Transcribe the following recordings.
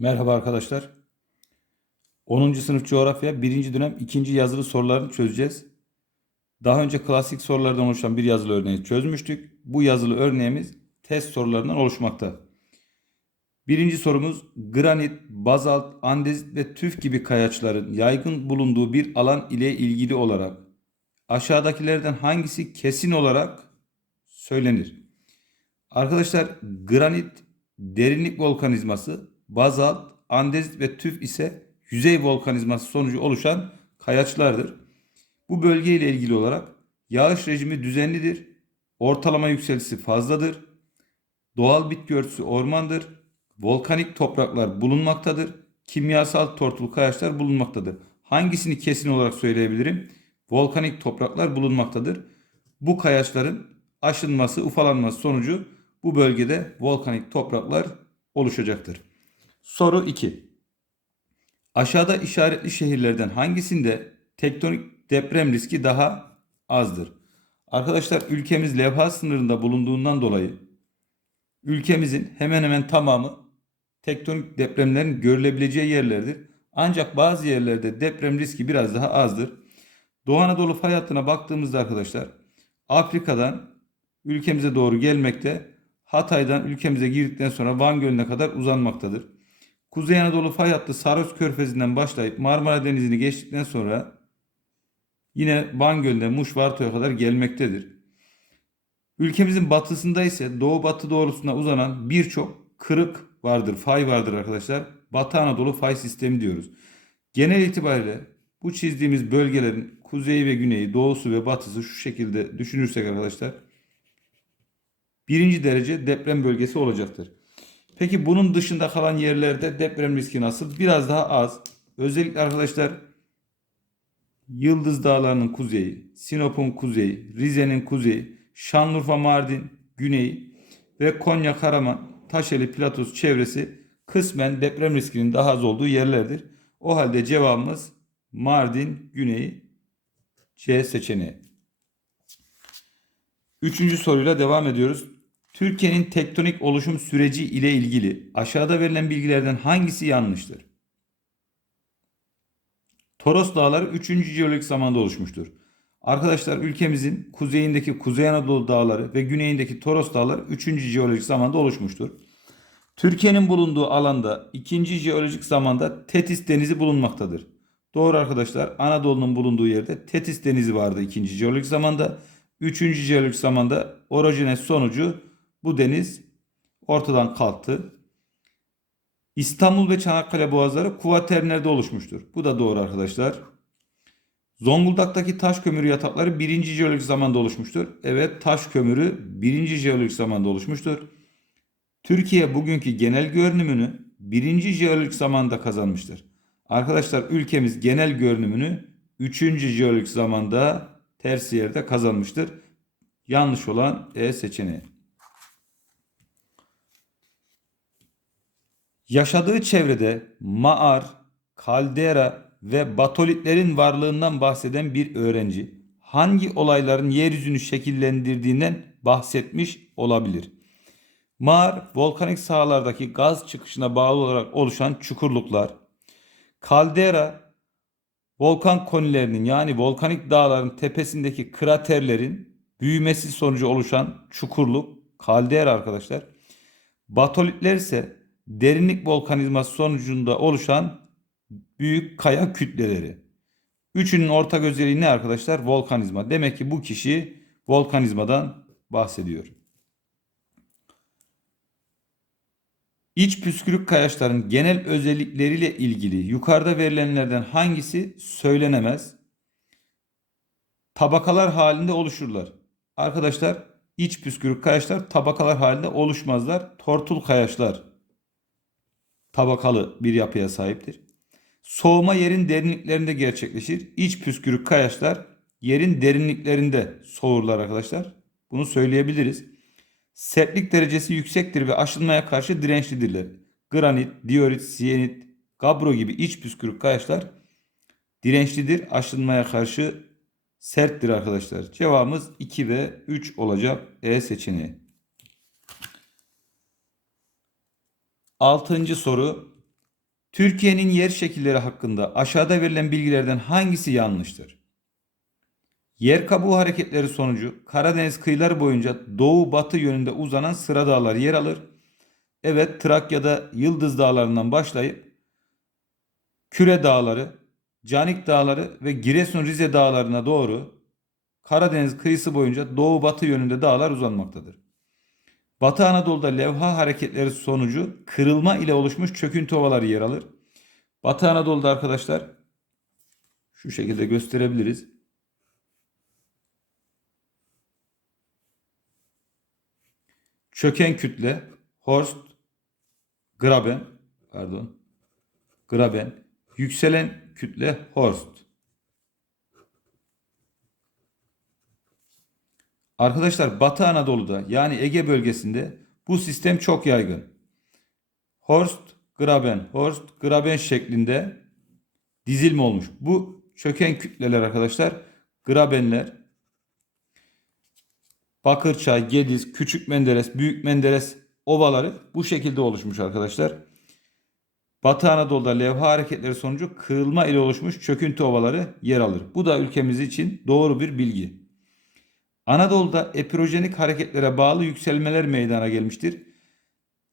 Merhaba arkadaşlar. 10. sınıf coğrafya 1. dönem 2. yazılı sorularını çözeceğiz. Daha önce klasik sorulardan oluşan bir yazılı örneği çözmüştük. Bu yazılı örneğimiz test sorularından oluşmakta. Birinci sorumuz granit, bazalt, andezit ve tüf gibi kayaçların yaygın bulunduğu bir alan ile ilgili olarak aşağıdakilerden hangisi kesin olarak söylenir? Arkadaşlar granit derinlik volkanizması, bazalt, andezit ve tüf ise yüzey volkanizması sonucu oluşan kayaçlardır. Bu bölge ile ilgili olarak yağış rejimi düzenlidir, ortalama yükseltisi fazladır, doğal bitki örtüsü ormandır, volkanik topraklar bulunmaktadır, kimyasal tortul kayaçlar bulunmaktadır. Hangisini kesin olarak söyleyebilirim? Volkanik topraklar bulunmaktadır. Bu kayaçların aşınması, ufalanması sonucu bu bölgede volkanik topraklar oluşacaktır. Soru 2. Aşağıda işaretli şehirlerden hangisinde tektonik deprem riski daha azdır? Arkadaşlar ülkemiz levha sınırında bulunduğundan dolayı ülkemizin hemen hemen tamamı tektonik depremlerin görülebileceği yerlerdir. Ancak bazı yerlerde deprem riski biraz daha azdır. Doğu Anadolu fay hattına baktığımızda arkadaşlar Afrika'dan ülkemize doğru gelmekte, Hatay'dan ülkemize girdikten sonra Van Gölü'ne kadar uzanmaktadır. Kuzey Anadolu fay hattı Saros Körfezi'nden başlayıp Marmara Denizi'ni geçtikten sonra yine Van Gölü'ne Muş Varto'ya kadar gelmektedir. Ülkemizin batısında ise doğu batı doğrultusuna uzanan birçok kırık vardır, fay vardır arkadaşlar. Batı Anadolu fay sistemi diyoruz. Genel itibariyle bu çizdiğimiz bölgelerin kuzeyi ve güneyi, doğusu ve batısı şu şekilde düşünürsek arkadaşlar birinci derece deprem bölgesi olacaktır. Peki bunun dışında kalan yerlerde deprem riski nasıl? Biraz daha az. Özellikle arkadaşlar Yıldız Dağları'nın kuzeyi, Sinop'un kuzeyi, Rize'nin kuzeyi, Şanlıurfa Mardin güneyi ve Konya Karaman Taşeli Platosu çevresi kısmen deprem riskinin daha az olduğu yerlerdir. O halde cevabımız Mardin güneyi C seçeneği. Üçüncü soruyla devam ediyoruz. Türkiye'nin tektonik oluşum süreci ile ilgili aşağıda verilen bilgilerden hangisi yanlıştır? Toros Dağları 3. jeolojik zamanda oluşmuştur. Arkadaşlar ülkemizin kuzeyindeki Kuzey Anadolu Dağları ve güneyindeki Toros Dağları 3. jeolojik zamanda oluşmuştur. Türkiye'nin bulunduğu alanda 2. jeolojik zamanda Tetis Denizi bulunmaktadır. Doğru arkadaşlar Anadolu'nun bulunduğu yerde Tetis Denizi vardı 2. jeolojik zamanda. 3. jeolojik zamanda orojenes sonucu bu deniz ortadan kalktı. İstanbul ve Çanakkale boğazları kuvaternerde oluşmuştur. Bu da doğru arkadaşlar. Zonguldak'taki taş kömürü yatakları 1. jeolojik zamanda oluşmuştur. Evet taş kömürü 1. jeolojik zamanda oluşmuştur. Türkiye bugünkü genel görünümünü 1. jeolojik zamanda kazanmıştır. Arkadaşlar ülkemiz genel görünümünü 3. jeolojik zamanda tersi yerde kazanmıştır. Yanlış olan E seçeneği. Yaşadığı çevrede mağar, kaldera ve batolitlerin varlığından bahseden bir öğrenci hangi olayların yeryüzünü şekillendirdiğinden bahsetmiş olabilir? Mağar, volkanik sahalardaki gaz çıkışına bağlı olarak oluşan çukurluklar. Kaldera, volkan konilerinin yani volkanik dağların tepesindeki kraterlerin büyümesi sonucu oluşan çukurluk, kaldera arkadaşlar. Batolitler ise derinlik volkanizması sonucunda oluşan büyük kaya kütleleri. Üçünün ortak özelliği ne arkadaşlar? Volkanizma. Demek ki bu kişi volkanizmadan bahsediyor. İç püskürük kayaçların genel özellikleriyle ilgili yukarıda verilenlerden hangisi söylenemez? Tabakalar halinde oluşurlar. Arkadaşlar iç püskürük kayaçlar tabakalar halinde oluşmazlar. Tortul kayaçlar tabakalı bir yapıya sahiptir. Soğuma yerin derinliklerinde gerçekleşir. İç püskürük kayaçlar yerin derinliklerinde soğurlar arkadaşlar. Bunu söyleyebiliriz. Sertlik derecesi yüksektir ve aşınmaya karşı dirençlidirler. Granit, diorit, siyenit, gabro gibi iç püskürük kayaçlar dirençlidir. Aşınmaya karşı serttir arkadaşlar. Cevabımız 2 ve 3 olacak E seçeneği. Altıncı soru. Türkiye'nin yer şekilleri hakkında aşağıda verilen bilgilerden hangisi yanlıştır? Yer kabuğu hareketleri sonucu Karadeniz kıyıları boyunca doğu batı yönünde uzanan sıra dağlar yer alır. Evet Trakya'da Yıldız Dağları'ndan başlayıp Küre Dağları, Canik Dağları ve Giresun Rize Dağları'na doğru Karadeniz kıyısı boyunca doğu batı yönünde dağlar uzanmaktadır. Batı Anadolu'da levha hareketleri sonucu kırılma ile oluşmuş çöküntü ovaları yer alır. Batı Anadolu'da arkadaşlar şu şekilde gösterebiliriz. Çöken kütle, Horst, Graben, pardon, Graben, yükselen kütle Horst. Arkadaşlar Batı Anadolu'da yani Ege bölgesinde bu sistem çok yaygın. Horst, Graben, Horst, Graben şeklinde dizilme olmuş. Bu çöken kütleler arkadaşlar Grabenler, Bakırçay, Gediz, Küçük Menderes, Büyük Menderes ovaları bu şekilde oluşmuş arkadaşlar. Batı Anadolu'da levha hareketleri sonucu kırılma ile oluşmuş çöküntü ovaları yer alır. Bu da ülkemiz için doğru bir bilgi. Anadolu'da epirojenik hareketlere bağlı yükselmeler meydana gelmiştir.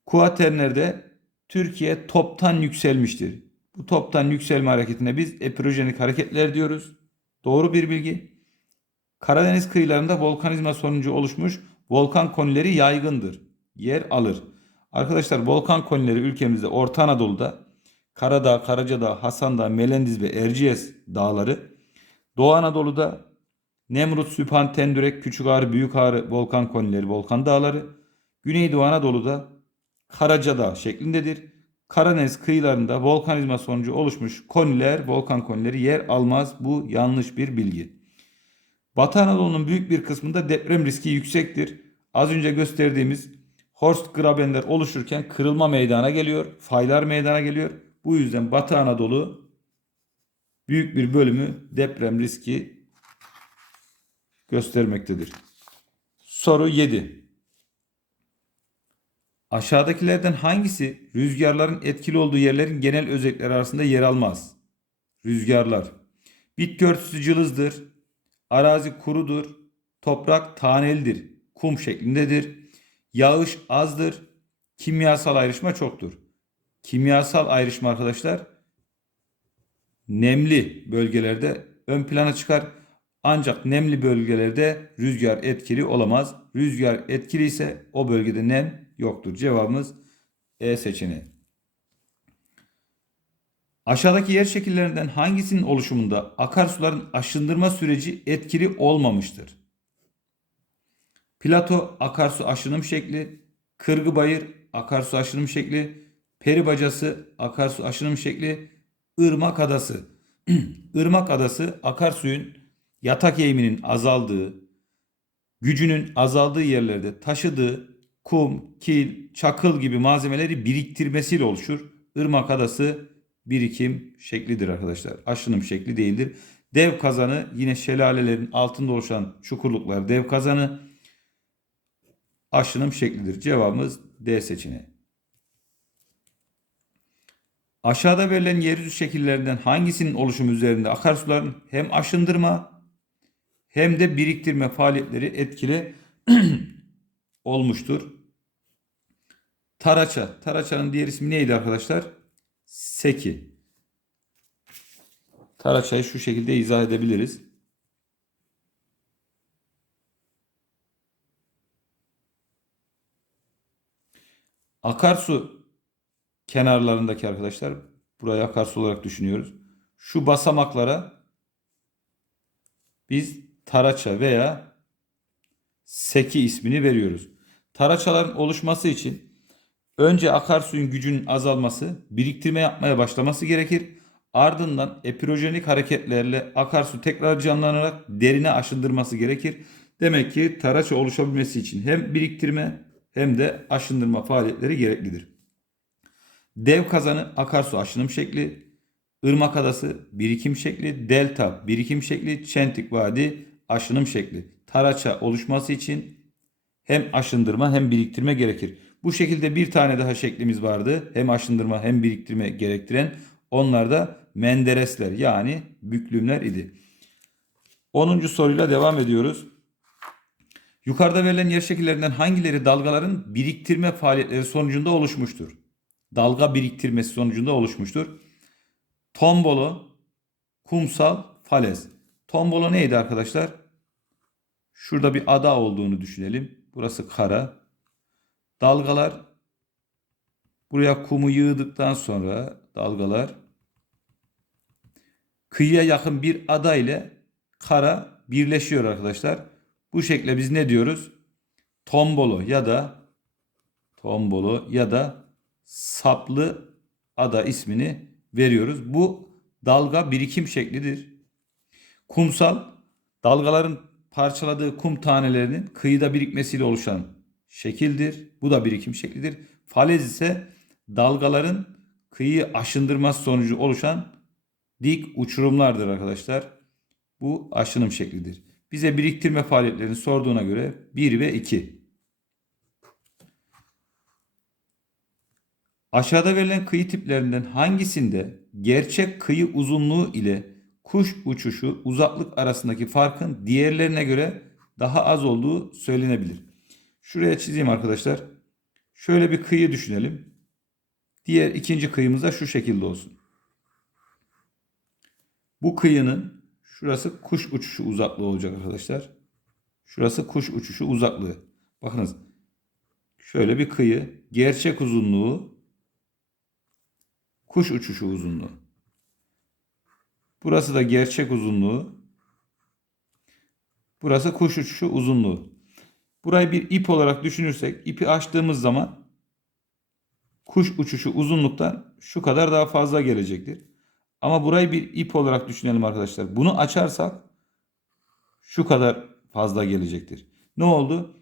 Kuaternerde Türkiye toptan yükselmiştir. Bu toptan yükselme hareketine biz epirojenik hareketler diyoruz. Doğru bir bilgi. Karadeniz kıyılarında volkanizma sonucu oluşmuş volkan konileri yaygındır. Yer alır. Arkadaşlar volkan konileri ülkemizde Orta Anadolu'da Karadağ, Karacadağ, Hasandağ, Melendiz ve Erciyes dağları, Doğu Anadolu'da Nemrut, Süphan, Tendürek, Küçük Ağrı, Büyük Ağrı volkan konileri, volkan dağları, Güneydoğu Anadolu'da Karacadağ şeklindedir. Karadeniz kıyılarında volkanizma sonucu oluşmuş koniler, volkan konileri yer almaz. Bu yanlış bir bilgi. Batı Anadolu'nun büyük bir kısmında deprem riski yüksektir. Az önce gösterdiğimiz Horst grabenler oluşurken kırılma meydana geliyor, faylar meydana geliyor. Bu yüzden Batı Anadolu büyük bir bölümü deprem riski göstermektedir. Soru 7. Aşağıdakilerden hangisi rüzgarların etkili olduğu yerlerin genel özellikleri arasında yer almaz? Rüzgarlar. Bitki örtüsü cılızdır. Arazi kurudur. Toprak tanelidir. Kum şeklindedir. Yağış azdır. Kimyasal ayrışma çoktur. Kimyasal ayrışma arkadaşlar nemli bölgelerde ön plana çıkar. Ancak nemli bölgelerde rüzgar etkili olamaz. Rüzgar etkili ise o bölgede nem yoktur. Cevabımız E seçeneği. Aşağıdaki yer şekillerinden hangisinin oluşumunda akarsuların aşındırma süreci etkili olmamıştır? Plato akarsu aşınım şekli, Kırgıbayır akarsu aşınım şekli, Peribacası akarsu aşınım şekli, Irmak Adası. Irmak Adası akarsuyun yatak eğiminin azaldığı, gücünün azaldığı yerlerde taşıdığı kum, kil, çakıl gibi malzemeleri biriktirmesiyle oluşur. Irmak Adası birikim şeklidir arkadaşlar. Aşınım şekli değildir. Dev kazanı yine şelalelerin altında oluşan çukurluklar dev kazanı aşınım şeklidir. Cevabımız D seçeneği. Aşağıda verilen yeryüzü şekillerinden hangisinin oluşumu üzerinde akarsuların hem aşındırma hem de biriktirme faaliyetleri etkili olmuştur. Taraça. Taraça'nın diğer ismi neydi arkadaşlar? Seki. Taraça'yı şu şekilde izah edebiliriz. Akarsu kenarlarındaki arkadaşlar burayı akarsu olarak düşünüyoruz. Şu basamaklara biz taraça veya seki ismini veriyoruz. Taraçaların oluşması için önce akarsuyun gücünün azalması, biriktirme yapmaya başlaması gerekir. Ardından epirojenik hareketlerle akarsu tekrar canlanarak derine aşındırması gerekir. Demek ki taraça oluşabilmesi için hem biriktirme hem de aşındırma faaliyetleri gereklidir. Dev kazanı akarsu aşınım şekli, ırmak adası birikim şekli, delta birikim şekli, çentik vadi aşınım şekli. Taraça oluşması için hem aşındırma hem biriktirme gerekir. Bu şekilde bir tane daha şeklimiz vardı. Hem aşındırma hem biriktirme gerektiren. Onlar da menderesler yani büklümler idi. 10. soruyla devam ediyoruz. Yukarıda verilen yer şekillerinden hangileri dalgaların biriktirme faaliyetleri sonucunda oluşmuştur? Dalga biriktirmesi sonucunda oluşmuştur. Tombolo, kumsal, falez. Tombolo neydi arkadaşlar? Şurada bir ada olduğunu düşünelim. Burası kara. Dalgalar buraya kumu yığdıktan sonra dalgalar kıyıya yakın bir ada ile kara birleşiyor arkadaşlar. Bu şekle biz ne diyoruz? Tombolo ya da tombolo ya da saplı ada ismini veriyoruz. Bu dalga birikim şeklidir. Kumsal dalgaların parçaladığı kum tanelerinin kıyıda birikmesiyle oluşan şekildir. Bu da birikim şeklidir. Falez ise dalgaların kıyı aşındırması sonucu oluşan dik uçurumlardır arkadaşlar. Bu aşınım şeklidir. Bize biriktirme faaliyetlerini sorduğuna göre 1 ve 2. Aşağıda verilen kıyı tiplerinden hangisinde gerçek kıyı uzunluğu ile kuş uçuşu uzaklık arasındaki farkın diğerlerine göre daha az olduğu söylenebilir? Şuraya çizeyim arkadaşlar. Şöyle bir kıyı düşünelim. Diğer ikinci kıyımız da şu şekilde olsun. Bu kıyının şurası kuş uçuşu uzaklığı olacak arkadaşlar. Şurası kuş uçuşu uzaklığı. Bakınız. Şöyle bir kıyı. Gerçek uzunluğu kuş uçuşu uzunluğu. Burası da gerçek uzunluğu. Burası kuş uçuşu uzunluğu. Burayı bir ip olarak düşünürsek ipi açtığımız zaman kuş uçuşu uzunluktan şu kadar daha fazla gelecektir. Ama burayı bir ip olarak düşünelim arkadaşlar. Bunu açarsak şu kadar fazla gelecektir. Ne oldu?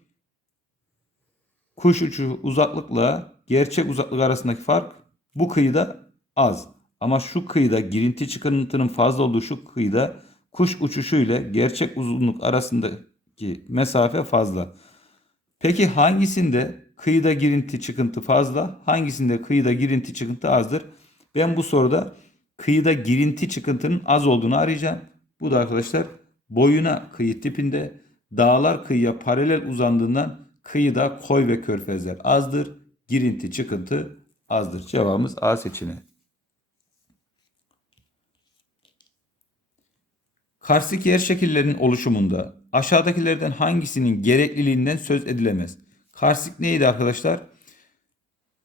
Kuş uçuşu uzaklıkla gerçek uzaklık arasındaki fark bu kıyıda az. Ama şu kıyıda girinti çıkıntının fazla olduğu şu kıyıda kuş uçuşu ile gerçek uzunluk arasındaki mesafe fazla. Peki hangisinde kıyıda girinti çıkıntı fazla, hangisinde kıyıda girinti çıkıntı azdır? Ben bu soruda kıyıda girinti çıkıntının az olduğunu arayacağım. Bu da arkadaşlar boyuna kıyı tipinde dağlar kıyıya paralel uzandığından kıyıda koy ve körfezler azdır. Girinti çıkıntı azdır. Cevabımız A seçeneği. Karstik yer şekillerinin oluşumunda aşağıdakilerden hangisinin gerekliliğinden söz edilemez? Karstik neydi arkadaşlar?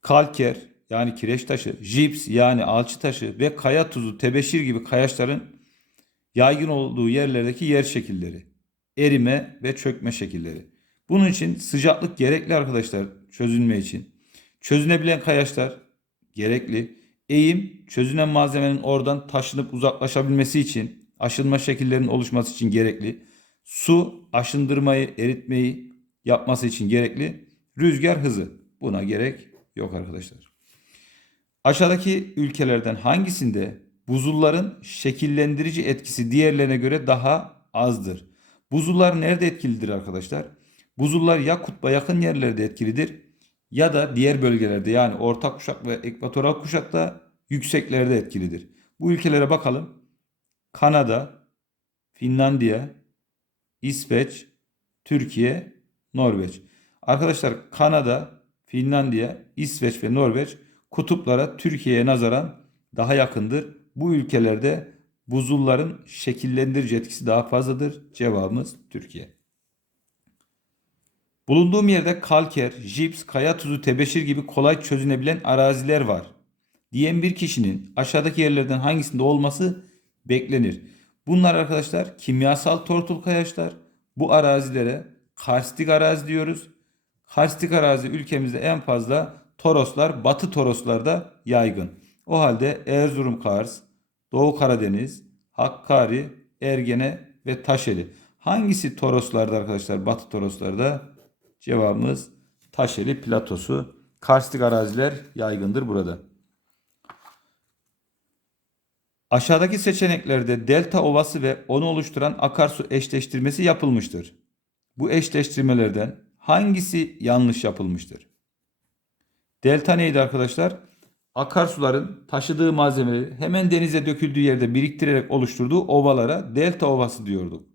Kalker yani kireç taşı, jips yani alçı taşı ve kaya tuzu, tebeşir gibi kayaçların yaygın olduğu yerlerdeki yer şekilleri. Erime ve çökme şekilleri. Bunun için sıcaklık gerekli arkadaşlar çözülme için. Çözünebilen kayaçlar gerekli. Eğim çözünen malzemenin oradan taşınıp uzaklaşabilmesi için aşınma şekillerinin oluşması için gerekli. Su aşındırmayı, eritmeyi yapması için gerekli. Rüzgar hızı. Buna gerek yok arkadaşlar. Aşağıdaki ülkelerden hangisinde buzulların şekillendirici etkisi diğerlerine göre daha azdır? Buzullar nerede etkilidir arkadaşlar? Buzullar ya kutba yakın yerlerde etkilidir ya da diğer bölgelerde yani orta kuşak ve ekvatoral kuşakta yükseklerde etkilidir. Bu ülkelere bakalım. Kanada, Finlandiya, İsveç, Türkiye, Norveç. Arkadaşlar Kanada, Finlandiya, İsveç ve Norveç kutuplara Türkiye'ye nazaran daha yakındır. Bu ülkelerde buzulların şekillendirici etkisi daha fazladır. Cevabımız Türkiye. Bulunduğum yerde kalker, jips, kaya tuzu, tebeşir gibi kolay çözünebilen araziler var. Diyen bir kişinin aşağıdaki yerlerden hangisinde olması beklenir. Bunlar arkadaşlar kimyasal tortul kayaçlar. Bu arazilere karstik arazi diyoruz. Karstik arazi ülkemizde en fazla Toroslar, Batı Toroslarda yaygın. O halde Erzurum Kars, Doğu Karadeniz, Hakkari, Ergene ve Taşeli. Hangisi Toroslarda arkadaşlar? Batı Toroslarda cevabımız Taşeli platosu. Karstik araziler yaygındır burada. Aşağıdaki seçeneklerde delta ovası ve onu oluşturan akarsu eşleştirmesi yapılmıştır. Bu eşleştirmelerden hangisi yanlış yapılmıştır? Delta neydi arkadaşlar? Akarsuların taşıdığı malzemeleri hemen denize döküldüğü yerde biriktirerek oluşturduğu ovalara delta ovası diyorduk.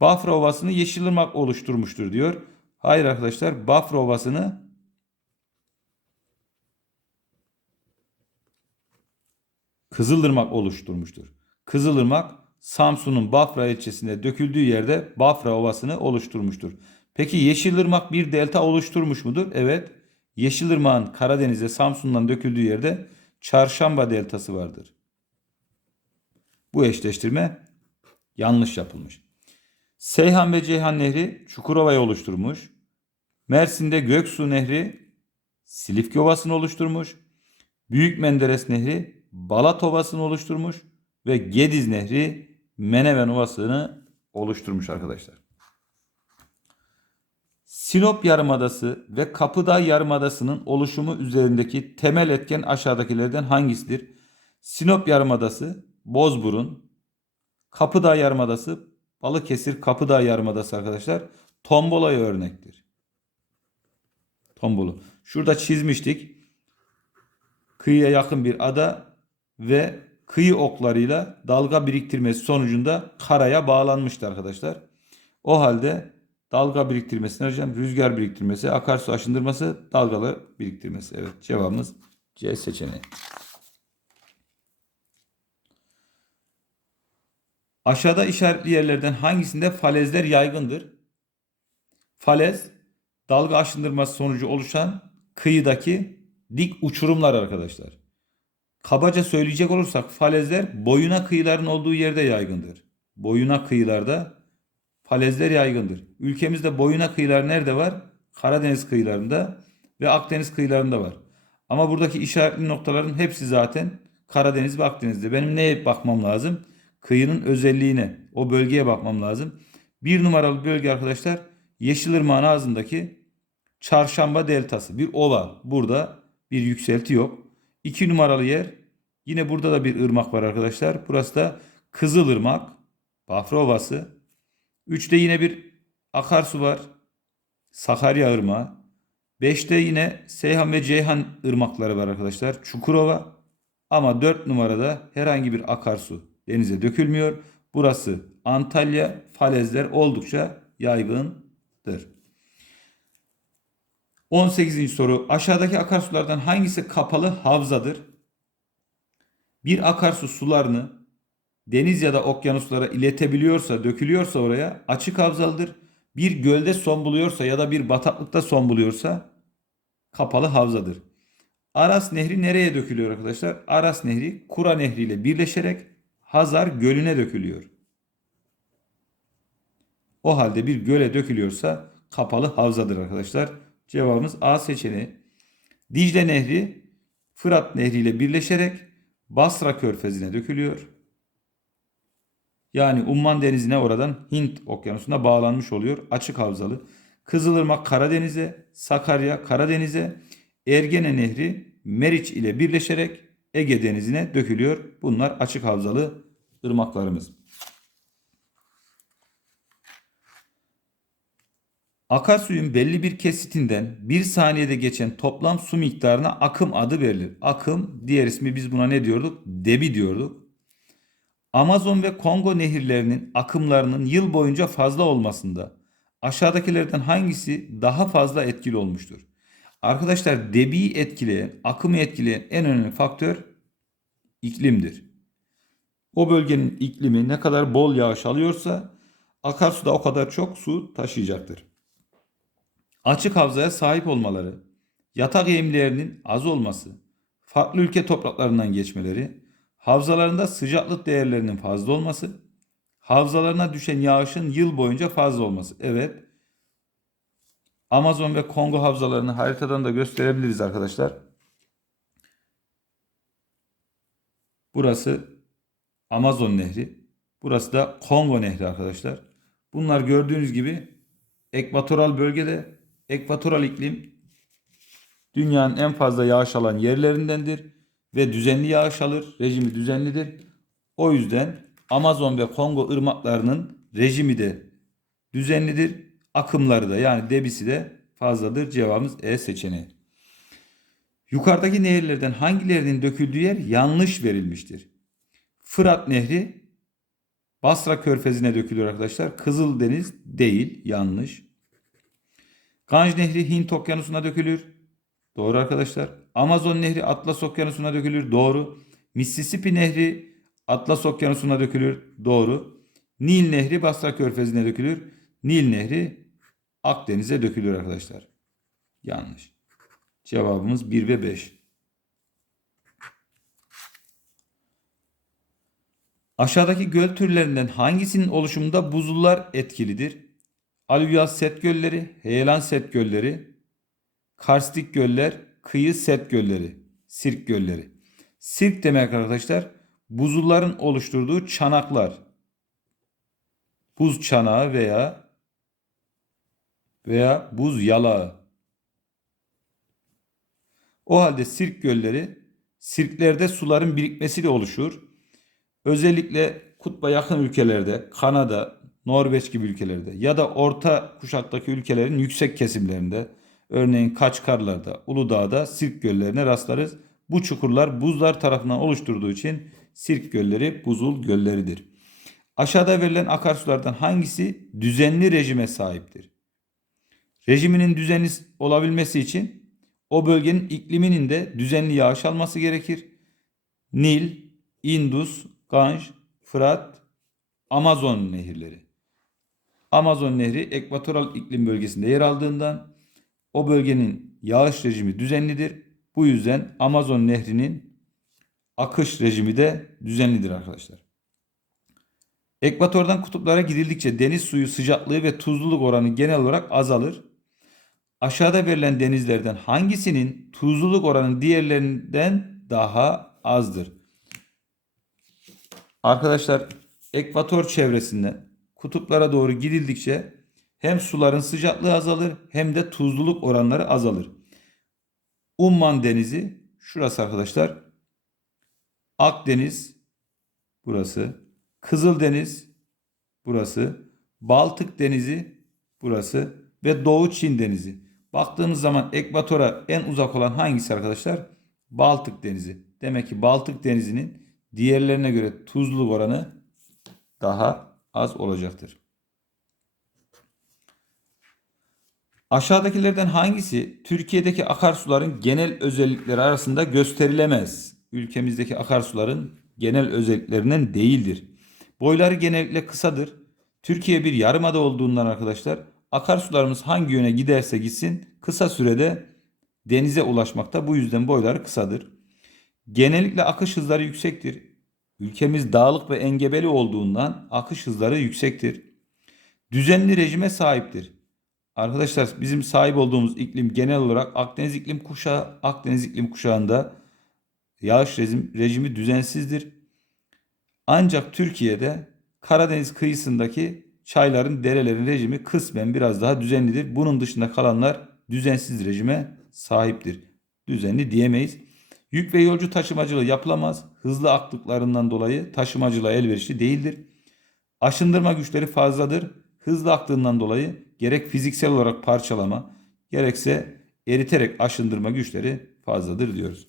Bafra Ovası'nı Yeşilırmak oluşturmuştur diyor. Hayır arkadaşlar Bafra Ovası'nı Kızılırmak oluşturmuştur. Kızılırmak Samsun'un Bafra ilçesinde döküldüğü yerde Bafra Ovası'nı oluşturmuştur. Peki Yeşilırmak bir delta oluşturmuş mudur? Evet. Yeşilırmak'ın Karadeniz'e Samsun'dan döküldüğü yerde Çarşamba deltası vardır. Bu eşleştirme yanlış yapılmış. Seyhan ve Ceyhan Nehri Çukurova'yı oluşturmuş. Mersin'de Göksu Nehri Silifke Ovası'nı oluşturmuş. Büyük Menderes Nehri Balat Ovası'nı oluşturmuş. Ve Gediz Nehri Menemen Ovası'nı oluşturmuş arkadaşlar. Sinop Yarımadası ve Kapıdağ Yarımadası'nın oluşumu üzerindeki temel etken aşağıdakilerden hangisidir? Sinop Yarımadası, Bozburun, Kapıdağ Yarımadası, Balıkesir Kapıdağ Yarımadası arkadaşlar tombolaya örnektir. Tombolu. Şurada çizmiştik. Kıyıya yakın bir ada ve kıyı oklarıyla dalga biriktirmesi sonucunda karaya bağlanmıştı arkadaşlar. O halde dalga biriktirmesini arayacağım. Rüzgar biriktirmesi, akarsu aşındırması, dalgalı biriktirmesi. Evet cevabımız C seçeneği. Aşağıda işaretli yerlerden hangisinde falezler yaygındır? Falez, dalga aşındırması sonucu oluşan kıyıdaki dik uçurumlar arkadaşlar. Kabaca söyleyecek olursak falezler boyuna kıyıların olduğu yerde yaygındır. Boyuna kıyılarda falezler yaygındır. Ülkemizde boyuna kıyılar nerede var? Karadeniz kıyılarında ve Akdeniz kıyılarında var. Ama buradaki işaretli noktaların hepsi zaten Karadeniz ve Akdeniz'de. Benim neye bakmam lazım? Kıyının özelliğine, o bölgeye bakmam lazım. Bir numaralı bölge arkadaşlar Yeşilırmağın ağzındaki Çarşamba Deltası. Bir ova. Burada bir yükselti yok. İki numaralı yer yine burada da bir ırmak var arkadaşlar. Burası da Kızılırmak. Bafra Ovası. Üçte yine bir akarsu var. Sakarya Irmağı. Beşte yine Seyhan ve Ceyhan ırmakları var arkadaşlar. Çukurova. Ama dört numarada herhangi bir akarsu denize dökülmüyor. Burası Antalya. Falezler oldukça yaygındır. 18. soru. Aşağıdaki akarsulardan hangisi kapalı havzadır? Bir akarsu sularını deniz ya da okyanuslara iletebiliyorsa, dökülüyorsa oraya açık havzalıdır. Bir gölde son buluyorsa ya da bir bataklıkta son buluyorsa kapalı havzadır. Aras Nehri nereye dökülüyor arkadaşlar? Aras Nehri Kura Nehri ile birleşerek Hazar Gölü'ne dökülüyor. O halde bir göle dökülüyorsa kapalı havzadır arkadaşlar. Cevabımız A seçeneği. Dicle Nehri Fırat Nehri ile birleşerek Basra Körfezi'ne dökülüyor. Yani Umman Denizi'ne oradan Hint Okyanusu'na bağlanmış oluyor. Açık havzalı. Kızılırmak Karadeniz'e, Sakarya Karadeniz'e, Ergene Nehri Meriç ile birleşerek Ege Denizi'ne dökülüyor. Bunlar açık havzalı ırmaklarımız. Akarsuyun belli bir kesitinden bir saniyede geçen toplam su miktarına akım adı verilir. Akım diğer ismi biz buna ne diyorduk? Debi diyorduk. Amazon ve Kongo nehirlerinin akımlarının yıl boyunca fazla olmasında aşağıdakilerden hangisi daha fazla etkili olmuştur? Arkadaşlar debiyi etkileyen, akımı etkileyen en önemli faktör iklimdir. O bölgenin iklimi ne kadar bol yağış alıyorsa akarsu da o kadar çok su taşıyacaktır. Açık havzaya sahip olmaları, yatak eğimlerinin az olması, farklı ülke topraklarından geçmeleri, havzalarında sıcaklık değerlerinin fazla olması, havzalarına düşen yağışın yıl boyunca fazla olması. Evet. Amazon ve Kongo havzalarını haritadan da gösterebiliriz arkadaşlar. Burası Amazon Nehri. Burası da Kongo Nehri arkadaşlar. Bunlar gördüğünüz gibi ekvatoral bölgede ekvatoral iklim dünyanın en fazla yağış alan yerlerindendir ve düzenli yağış alır. Rejimi düzenlidir. O yüzden Amazon ve Kongo ırmaklarının rejimi de düzenlidir. Akımları da yani debisi de fazladır. Cevabımız E seçeneği. Yukarıdaki nehirlerden hangilerinin döküldüğü yer yanlış verilmiştir? Fırat Nehri Basra Körfezi'ne dökülüyor arkadaşlar. Kızıldeniz değil, yanlış. Ganj Nehri Hint Okyanusu'na dökülür. Doğru arkadaşlar. Amazon Nehri Atlas Okyanusu'na dökülür. Doğru. Mississippi Nehri Atlas Okyanusu'na dökülür. Doğru. Nil Nehri Basra Körfezi'ne dökülür. Nil Nehri Akdeniz'e dökülür arkadaşlar. Yanlış. Cevabımız 1 ve 5. Aşağıdaki göl türlerinden hangisinin oluşumunda buzullar etkilidir? Alüvyal set gölleri, heyelan set gölleri, karstik göller, kıyı set gölleri, sirk gölleri. Sirk demek arkadaşlar buzulların oluşturduğu çanaklar. Buz çanağı veya veya buz yalağı. O halde sirk gölleri sirklerde suların birikmesiyle oluşur. Özellikle kutba yakın ülkelerde, Kanada, Norveç gibi ülkelerde ya da orta kuşaktaki ülkelerin yüksek kesimlerinde, örneğin Kaçkarlar'da, Uludağ'da sirk göllerine rastlarız. Bu çukurlar buzlar tarafından oluşturduğu için sirk gölleri buzul gölleridir. Aşağıda verilen akarsulardan hangisi düzenli rejime sahiptir? Rejiminin düzenli olabilmesi için o bölgenin ikliminin de düzenli yağış alması gerekir. Nil, Indus, Ganj, Fırat, Amazon nehirleri. Amazon Nehri ekvatoral iklim bölgesinde yer aldığından o bölgenin yağış rejimi düzenlidir. Bu yüzden Amazon Nehri'nin akış rejimi de düzenlidir arkadaşlar. Ekvatordan kutuplara gidildikçe deniz suyu sıcaklığı ve tuzluluk oranı genel olarak azalır. Aşağıda verilen denizlerden hangisinin tuzluluk oranı diğerlerinden daha azdır? Arkadaşlar ekvator çevresinden kutuplara doğru gidildikçe hem suların sıcaklığı azalır hem de tuzluluk oranları azalır. Umman Denizi şurası arkadaşlar. Akdeniz burası. Kızıldeniz burası. Baltık Denizi burası ve Doğu Çin Denizi. Baktığımız zaman ekvatora en uzak olan hangisi arkadaşlar? Baltık Denizi. Demek ki Baltık Denizi'nin diğerlerine göre tuzluluk oranı daha az olacaktır. Aşağıdakilerden hangisi Türkiye'deki akarsuların genel özellikleri arasında gösterilemez? Ülkemizdeki akarsuların genel özelliklerinden değildir. Boyları genellikle kısadır. Türkiye bir yarımada olduğundan arkadaşlar akarsularımız hangi yöne giderse gitsin kısa sürede denize ulaşmakta. Bu yüzden boyları kısadır. Genellikle akış hızları yüksektir. Ülkemiz dağlık ve engebeli olduğundan akış hızları yüksektir. Düzenli rejime sahiptir. Arkadaşlar bizim sahip olduğumuz iklim genel olarak Akdeniz iklim kuşağı. Akdeniz iklim kuşağında yağış rejim, rejimi düzensizdir. Ancak Türkiye'de Karadeniz kıyısındaki çayların, derelerin rejimi kısmen biraz daha düzenlidir. Bunun dışında kalanlar düzensiz rejime sahiptir. Düzenli diyemeyiz. Yük ve yolcu taşımacılığı yapılamaz. Hızlı aktıklarından dolayı taşımacılığa elverişli değildir. Aşındırma güçleri fazladır. Hızlı aktığından dolayı gerek fiziksel olarak parçalama gerekse eriterek aşındırma güçleri fazladır diyoruz.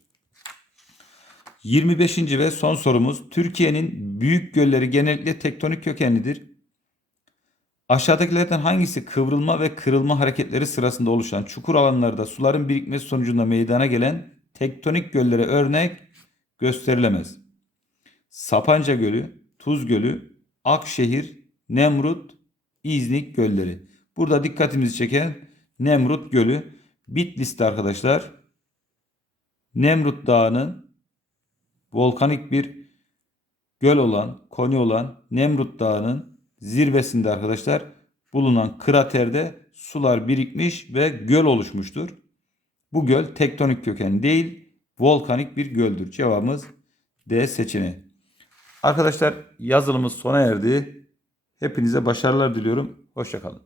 25. ve son sorumuz Türkiye'nin büyük gölleri genellikle tektonik kökenlidir. Aşağıdakilerden hangisi kıvrılma ve kırılma hareketleri sırasında oluşan çukur alanlarda suların birikmesi sonucunda meydana gelen tektonik göllere örnek gösterilemez? Sapanca Gölü, Tuz Gölü, Akşehir, Nemrut, İznik gölleri. Burada dikkatimizi çeken Nemrut Gölü. Bitlis'te arkadaşlar Nemrut Dağı'nın volkanik bir göl olan, koni olan Nemrut Dağı'nın zirvesinde arkadaşlar bulunan kraterde sular birikmiş ve göl oluşmuştur. Bu göl tektonik köken değil, volkanik bir göldür. Cevabımız D seçeneği. Arkadaşlar yazılımız sona erdi. Hepinize başarılar diliyorum. Hoşçakalın.